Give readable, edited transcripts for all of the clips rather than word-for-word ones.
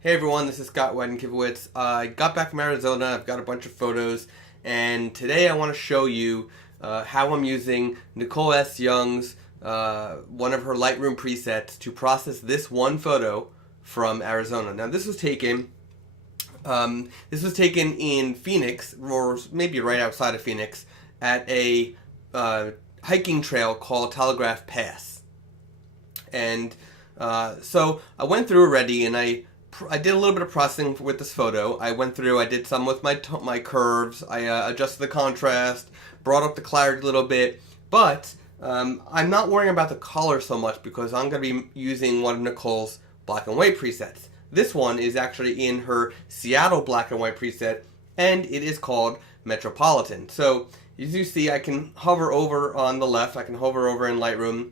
Hey everyone, this is Scott Wedenkivowitz. I got back from Arizona, I've got a bunch of photos, and today I want to show you how I'm using Nicole S. Young's, one of her Lightroom presets to process this one photo from Arizona. Now this was taken in Phoenix, or maybe right outside of Phoenix, at a hiking trail called Telegraph Pass. And so I went through already, and I did a little bit of processing with this photo. I went through, I did some with my curves, I adjusted the contrast, brought up the clarity a little bit, but I'm not worrying about the color so much because I'm going to be using one of Nicole's black and white presets. This one is actually in her Seattle black and white preset, and it is called Metropolitan. So as you see, I can hover over on the left, I can hover over in Lightroom,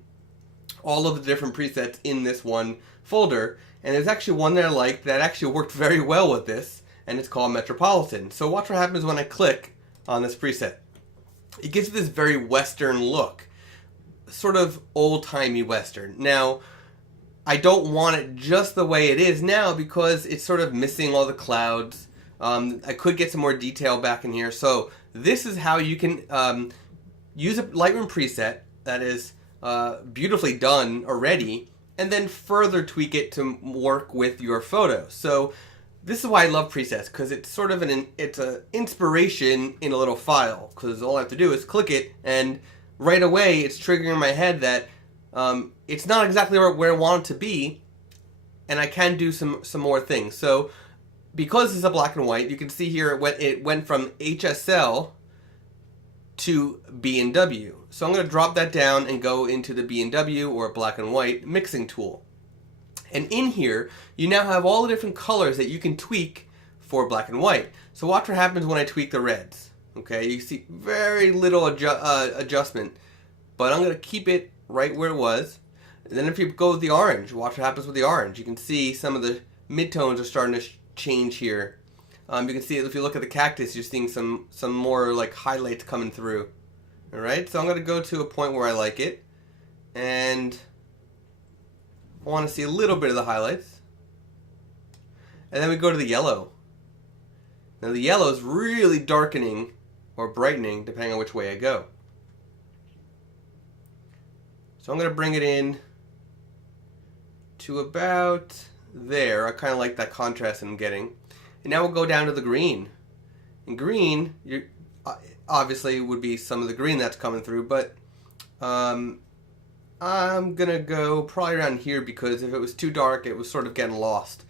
all of the different presets in this one folder, and there's actually one that I like that actually worked very well with this, and it's called Metropolitan. So watch what happens when I click on this preset. It gives this very Western look, sort of old-timey Western. Now, I don't want it just the way it is now because it's sort of missing all the clouds. I could get some more detail back in here. So this is how you can use a Lightroom preset that is beautifully done already, and then further tweak it to work with your photo. So this is why I love presets, because it's sort of it's an inspiration in a little file, because all I have to do is click it, and right away it's triggering in my head that it's not exactly where I want it to be, and I can do some more things. So because this is a black and white, you can see here it went from HSL to B&W. So I'm going to drop that down and go into the B&W or black and white mixing tool. And in here, you now have all the different colors that you can tweak for black and white. So watch what happens when I tweak the reds. Okay, you see very little adjustment, but I'm going to keep it right where it was. And then if you go with the orange, watch what happens with the orange. You can see some of the midtones are starting to change here. You can see if you look at the cactus, you're seeing some more like highlights coming through. All right, so I'm going to go to a point where I like it, and I want to see a little bit of the highlights. And then we go to the yellow. Now the yellow is really darkening or brightening depending on which way I go. So I'm going to bring it in to about there. I kind of like that contrast I'm getting. And now we'll go down to the green. In green, obviously would be some of the green that's coming through, but I'm going to go probably around here because if it was too dark, it was sort of getting lost.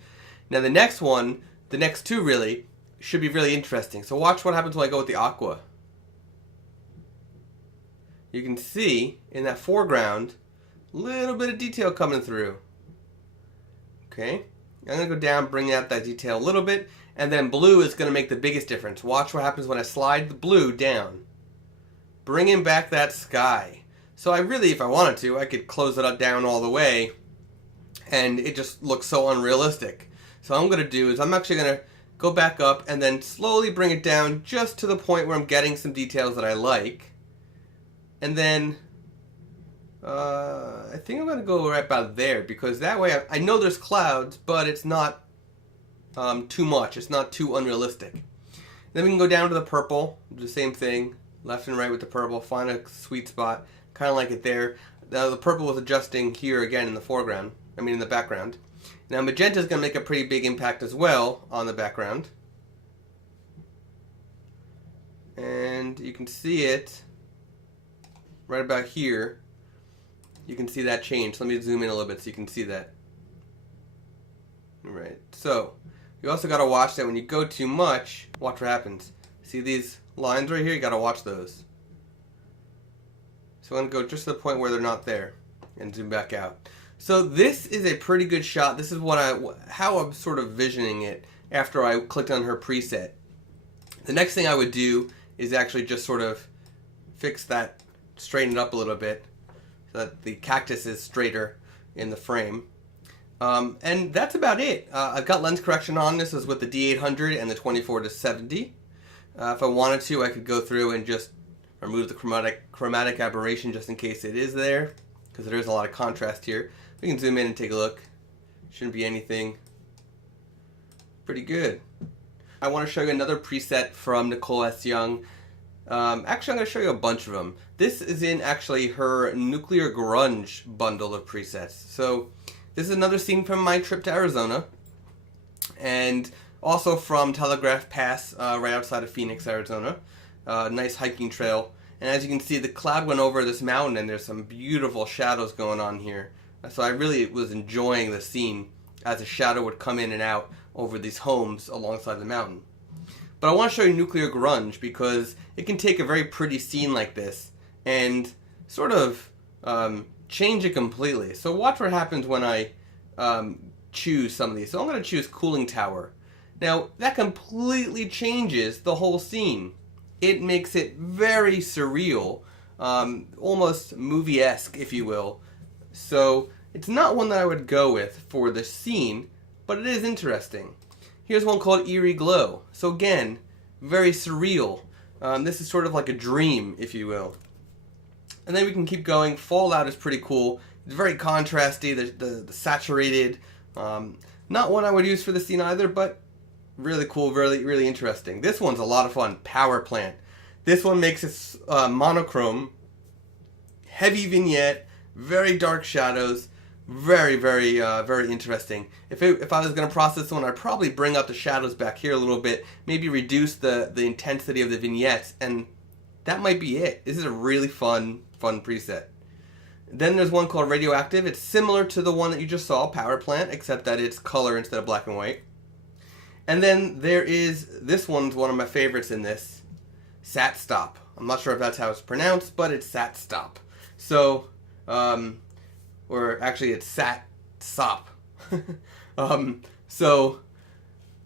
Now the next one, the next two really, should be really interesting. So watch what happens when I go with the aqua. You can see in that foreground, a little bit of detail coming through. Okay, I'm going to go down, bring out that detail a little bit, and then blue is going to make the biggest difference. Watch what happens when I slide the blue down. Bringing back that sky. So I really, if I wanted to, I could close it up down all the way, and it just looks so unrealistic. So what I'm going to do is I'm actually going to go back up and then slowly bring it down just to the point where I'm getting some details that I like. And then I think I'm going to go right about there, because that way I know there's clouds, but it's not too much. It's not too unrealistic. Then we can go down to the purple, do the same thing, left and right with the purple, find a sweet spot, kind of like it there. Now the purple was adjusting here again in the foreground, in the background. Now magenta is going to make a pretty big impact as well on the background. And you can see it right about here. You can see that change. Let me zoom in a little bit so you can see that. Alright, so you also got to watch that when you go too much, watch what happens. See these lines right here? You got to watch those. So I'm going to go just to the point where they're not there and zoom back out. So this is a pretty good shot. This is how I'm sort of visioning it after I clicked on her preset. The next thing I would do is actually just sort of fix that, straighten it up a little bit so that the cactus is straighter in the frame. And that's about it. I've got lens correction on. This is with the D800 and the 24-70. If I wanted to, I could go through and just remove the chromatic aberration just in case it is there, because there is a lot of contrast here. We can zoom in and take a look. Shouldn't be anything Pretty good. I want to show you another preset from Nicolesy. Actually, I'm going to show you a bunch of them. This is in actually her Nuclear Grunge bundle of presets. So this is another scene from my trip to Arizona, and also from Telegraph Pass, right outside of Phoenix, Arizona. Nice hiking trail. And as you can see, the cloud went over this mountain, and there's some beautiful shadows going on here. So I really was enjoying the scene as a shadow would come in and out over these homes alongside the mountain. But I want to show you Nuclear Grunge because it can take a very pretty scene like this and sort of change it completely. So watch what happens when I choose some of these. So I'm going to choose Cooling Tower. Now that completely changes the whole scene. It makes it very surreal, almost movie-esque, if you will. So it's not one that I would go with for the scene, but it is interesting. Here's one called Eerie Glow. So again, very surreal. This is sort of like a dream, if you will. And then we can keep going. Fallout is pretty cool. It's very contrasty, the saturated. Not one I would use for the scene either, but really cool, really interesting. This one's a lot of fun. Power Plant. This one makes it monochrome, heavy vignette, very dark shadows, very interesting. If I was going to process this one, I'd probably bring up the shadows back here a little bit, maybe reduce the intensity of the vignettes, and that might be it. This is a really fun preset. Then there's one called Radioactive. It's similar to the one that you just saw, Power Plant, except that it's color instead of black and white. And then there is, this one's one of my favorites in this, Sat Stop. I'm not sure if that's how it's pronounced, but it's Sat Stop. So, or actually it's Sat Sop. So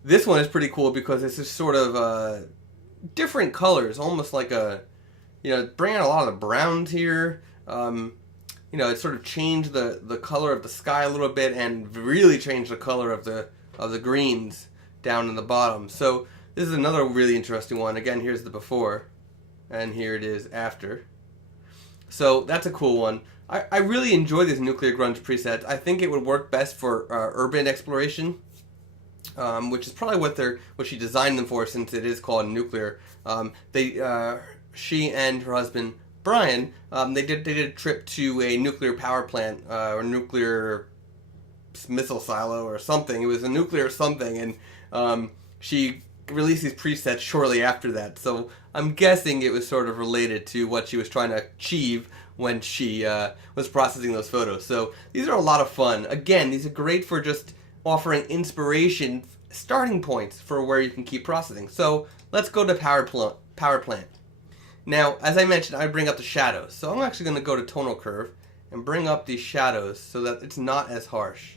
this one is pretty cool because it's just sort of different colors, almost like a, bring out a lot of the browns here. It sort of changed the color of the sky a little bit and really changed the color of the greens down in the bottom. So this is another really interesting one. Again, here's the before, and here it is after. So that's a cool one. I really enjoy these Nuclear Grunge presets. I think it would work best for urban exploration, which is probably what she designed them for, since it is called nuclear. She and her husband Brian, they did a trip to a nuclear power plant or nuclear missile silo or something. It was a nuclear something, and she released these presets shortly after that. So I'm guessing it was sort of related to what she was trying to achieve when she was processing those photos. So these are a lot of fun. Again, these are great for just offering inspiration, starting points for where you can keep processing. So let's go to Power Plant. Now, as I mentioned, I bring up the shadows. So I'm actually going to go to Tonal Curve and bring up these shadows so that it's not as harsh.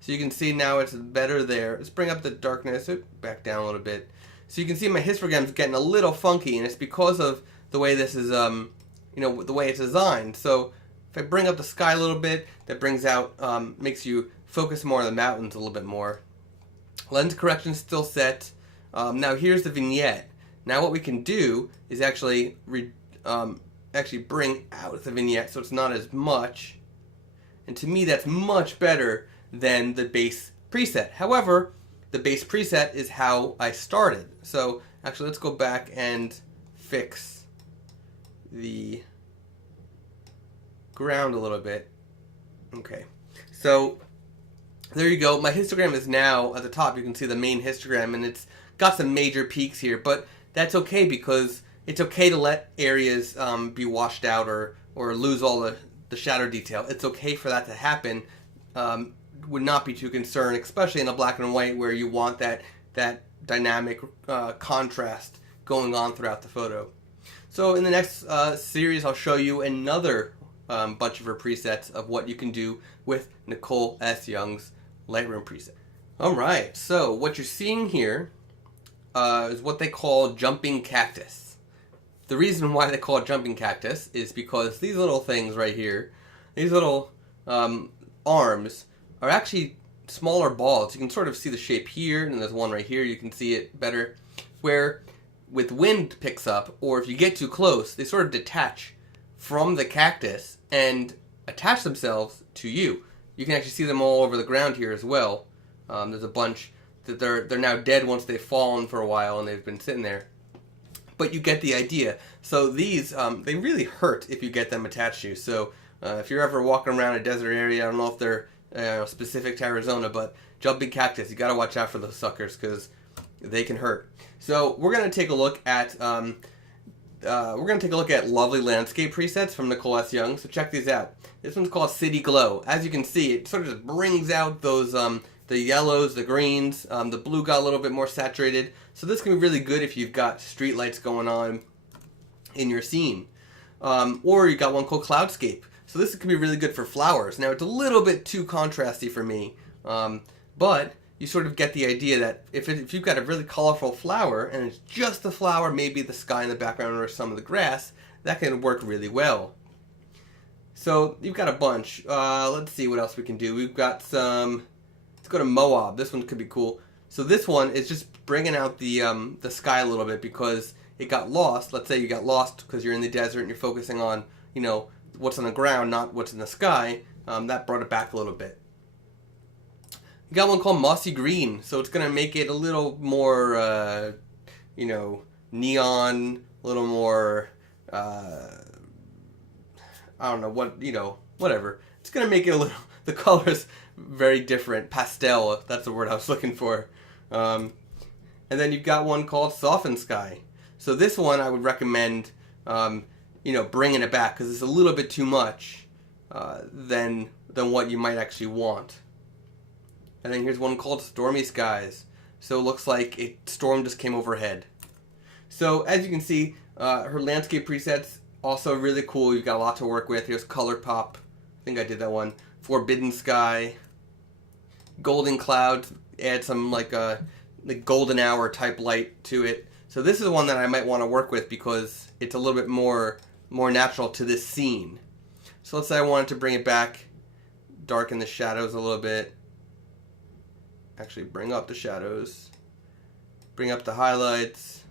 So you can see now it's better there. Let's bring up the darkness, back down a little bit. So you can see my histogram's getting a little funky, and it's because of the way this is, the way it's designed. So if I bring up the sky a little bit, that brings out, makes you focus more on the mountains a little bit more. Lens correction is still set. Now here's the vignette. Now what we can do is actually bring out the vignette so it's not as much. And to me, that's much better than the base preset. However, the base preset is how I started. So actually, let's go back and fix the ground a little bit. Okay, so there you go. My histogram is now at the top. You can see the main histogram, and it's got some major peaks here, but that's okay because it's okay to let areas be washed out or lose all the shadow detail. It's okay for that to happen. Would not be too concerned, especially in a black and white where you want that dynamic contrast going on throughout the photo. So in the next series, I'll show you another bunch of her presets of what you can do with Nicolesy Lightroom preset. Alright, so what you're seeing here is what they call jumping cactus. The reason why they call it jumping cactus is because these little things right here, these little arms, are actually smaller balls. You can sort of see the shape here, and there's one right here, you can see it better, where with wind picks up, or if you get too close, they sort of detach from the cactus and attach themselves to you. You can actually see them all over the ground here as well. There's a bunch that they're now dead once they've fallen for a while and they've been sitting there. But you get the idea. So these, they really hurt if you get them attached to you. So if you're ever walking around a desert area, I don't know if they're specific to Arizona, but jumping cactus, you got to watch out for those suckers because they can hurt. So we're gonna take a look at lovely landscape presets from Nicolesy Young. So check these out. This one's called City Glow. As you can see, it sort of just brings out those the yellows, the greens, the blue got a little bit more saturated. So this can be really good if you've got street lights going on in your scene. Or you got one called Cloudscape. So this can be really good for flowers. Now it's a little bit too contrasty for me, but you sort of get the idea that if you've got a really colorful flower and it's just the flower, maybe the sky in the background or some of the grass, that can work really well. So you've got a bunch. Let's see what else we can do. We've got some. Let's go to Moab. This one could be cool. So this one is just bringing out the sky a little bit because it got lost. Let's say you got lost because you're in the desert and you're focusing on what's on the ground, not what's in the sky. That brought it back a little bit. You got one called Mossy Green, so it's gonna make it a little more, neon, a little more, I don't know what, whatever. It's gonna make it a little. The colors very different, pastel. That's the word I was looking for. And then you've got one called Soften Sky. So this one I would recommend, bringing it back because it's a little bit too much than what you might actually want. And then here's one called Stormy Skies. So it looks like storm just came overhead. So as you can see, her landscape presets also really cool. You've got a lot to work with. Here's Color Pop. I think I did that one. Forbidden Sky. Golden Clouds. Add some like golden hour type light to it. So this is one that I might want to work with because it's a little bit more natural to this scene. So let's say I wanted to bring it back, darken the shadows a little bit. Actually bring up the shadows, bring up the highlights.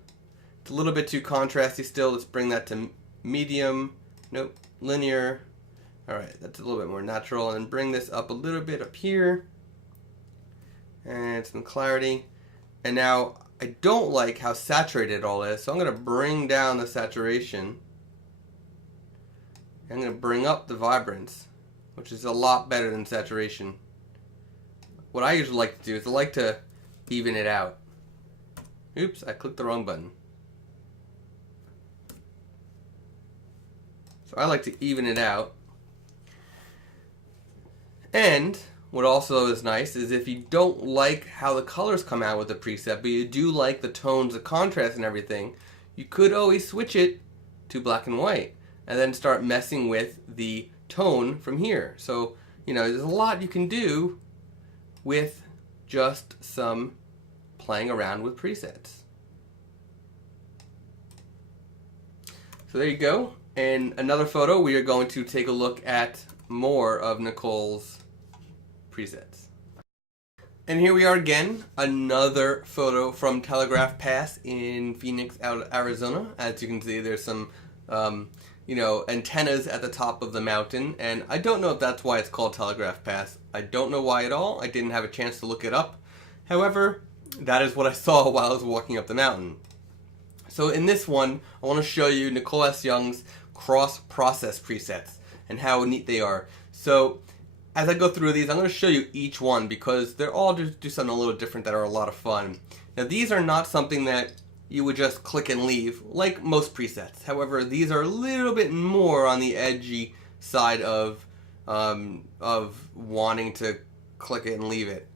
It's a little bit too contrasty still. Let's bring that to medium. Nope, linear. Alright, that's a little bit more natural. And then bring this up a little bit up here. And some clarity. And now I don't like how saturated it all is, so I'm going to bring down the saturation. I'm going to bring up the vibrance, which is a lot better than saturation. What I usually like to do is I like to even it out. Oops, I clicked the wrong button. So I like to even it out. And what also is nice is if you don't like how the colors come out with the preset, but you do like the tones, the contrast and everything, you could always switch it to black and white and then start messing with the tone from here. So, there's a lot you can do with just some playing around with presets. So there you go. In another photo, we are going to take a look at more of Nicole's presets. And here we are again, another photo from Telegraph Pass in Phoenix, Arizona. As you can see, there's some antennas at the top of the mountain, and I don't know if that's why it's called Telegraph Pass. I don't know why at all. I didn't have a chance to look it up. However, that is what I saw while I was walking up the mountain. So in this one, I want to show you Nicolesy Young's cross-process presets and how neat they are. So as I go through these, I'm going to show you each one because they're all just do something a little different that are a lot of fun. Now these are not something that you would just click and leave, like most presets. However, these are a little bit more on the edgy side of wanting to click it and leave it.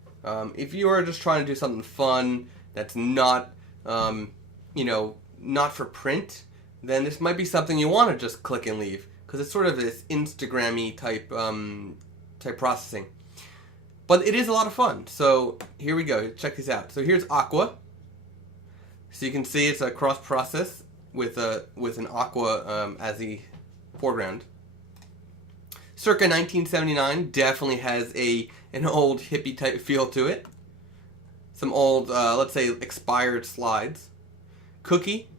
If you are just trying to do something fun that's not, not for print, then this might be something you want to just click and leave because it's sort of this Instagram-y type processing. But it is a lot of fun. So here we go. Check these out. So here's Aqua. So you can see it's a cross process with an aqua as the foreground. Circa 1979 definitely has an old hippie type feel to it. Some old, let's say, expired slides. Cookie,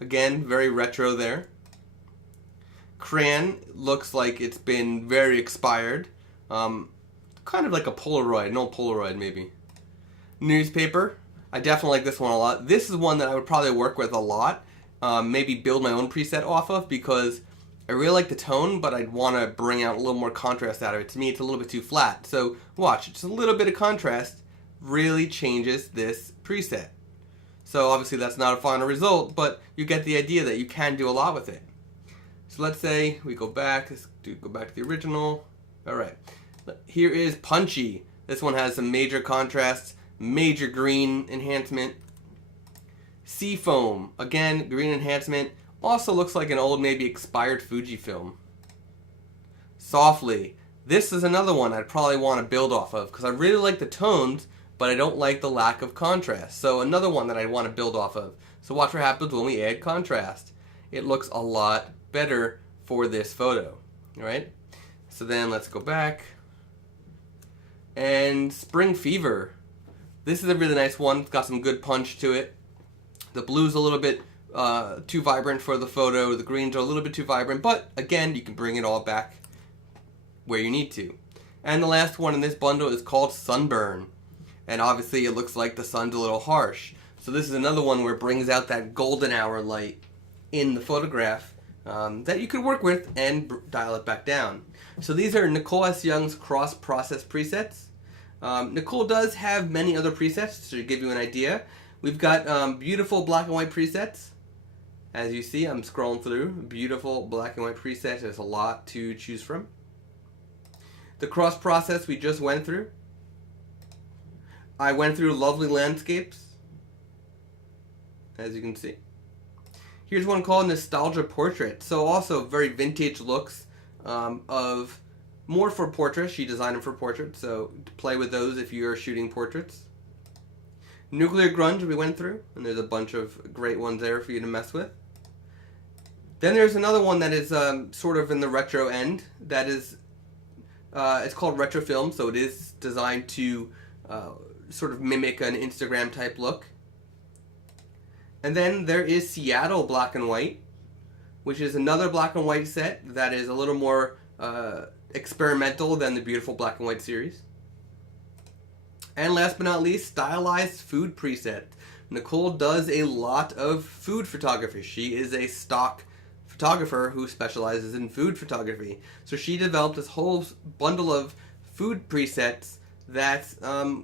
again, very retro there. Crayon looks like it's been very expired. Kind of like a Polaroid, an old Polaroid maybe. Newspaper. I definitely like this one a lot. This is one that I would probably work with a lot. Maybe build my own preset off of, because I really like the tone, but I'd want to bring out a little more contrast out of it. To me, it's a little bit too flat. So watch, just a little bit of contrast really changes this preset. So obviously that's not a final result, but you get the idea that you can do a lot with it. So let's say we go back, let's go back to the original. All right, here is Punchy. This one has some major contrasts, major green enhancement. Seafoam, again, green enhancement. Also looks like an old, maybe expired Fujifilm. Softly. This is another one I'd probably want to build off of, because I really like the tones, but I don't like the lack of contrast. So another one that I'd want to build off of. So watch what happens when we add contrast. It looks a lot better for this photo, right? So then let's go back. And Spring Fever. This is a really nice one. It's got some good punch to it. The blue's a little bit too vibrant for the photo. The greens are a little bit too vibrant, but again, you can bring it all back where you need to. And the last one in this bundle is called Sunburn. And obviously it looks like the sun's a little harsh. So this is another one where it brings out that golden hour light in the photograph that you could work with and dial it back down. So these are Nicole S. Young's cross-process presets. Nicole does have many other presets to give you an idea. We've got beautiful black and white presets. As you see, I'm scrolling through. Beautiful black and white presets. There's a lot to choose from. The cross-process we just went through. I went through lovely landscapes, as you can see. Here's one called Nostalgia Portrait. So also very vintage looks of more for portraits. She designed them for portraits, so play with those if you're shooting portraits. Nuclear Grunge we went through, and there's a bunch of great ones there for you to mess with. Then there's another one that is sort of in the retro end. That is, it's called Retro Film, so it is designed to sort of mimic an Instagram type look. And then there is Seattle Black and White, which is another black and white set that is a little more experimental than the beautiful black and white series. And last but not least, Stylized Food Preset. Nicole does a lot of food photography. She is a stock photographer who specializes in food photography. So she developed this whole bundle of food presets that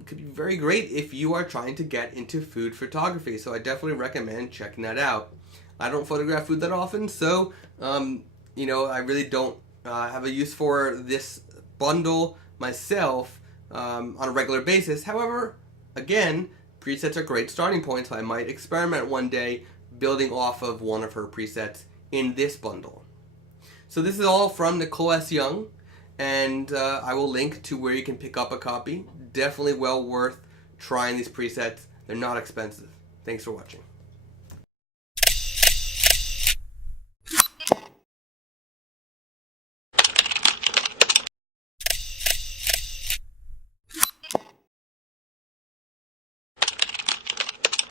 could be very great if you are trying to get into food photography. So I definitely recommend checking that out. I don't photograph food that often, so you know, I really don't have a use for this bundle myself on a regular basis. However, again, presets are great starting points. I might experiment one day building off of one of her presets in this bundle. So this is all from Nicole S. Young, and I will link to where you can pick up a copy. Definitely well worth trying these presets. They're not expensive. Thanks for watching.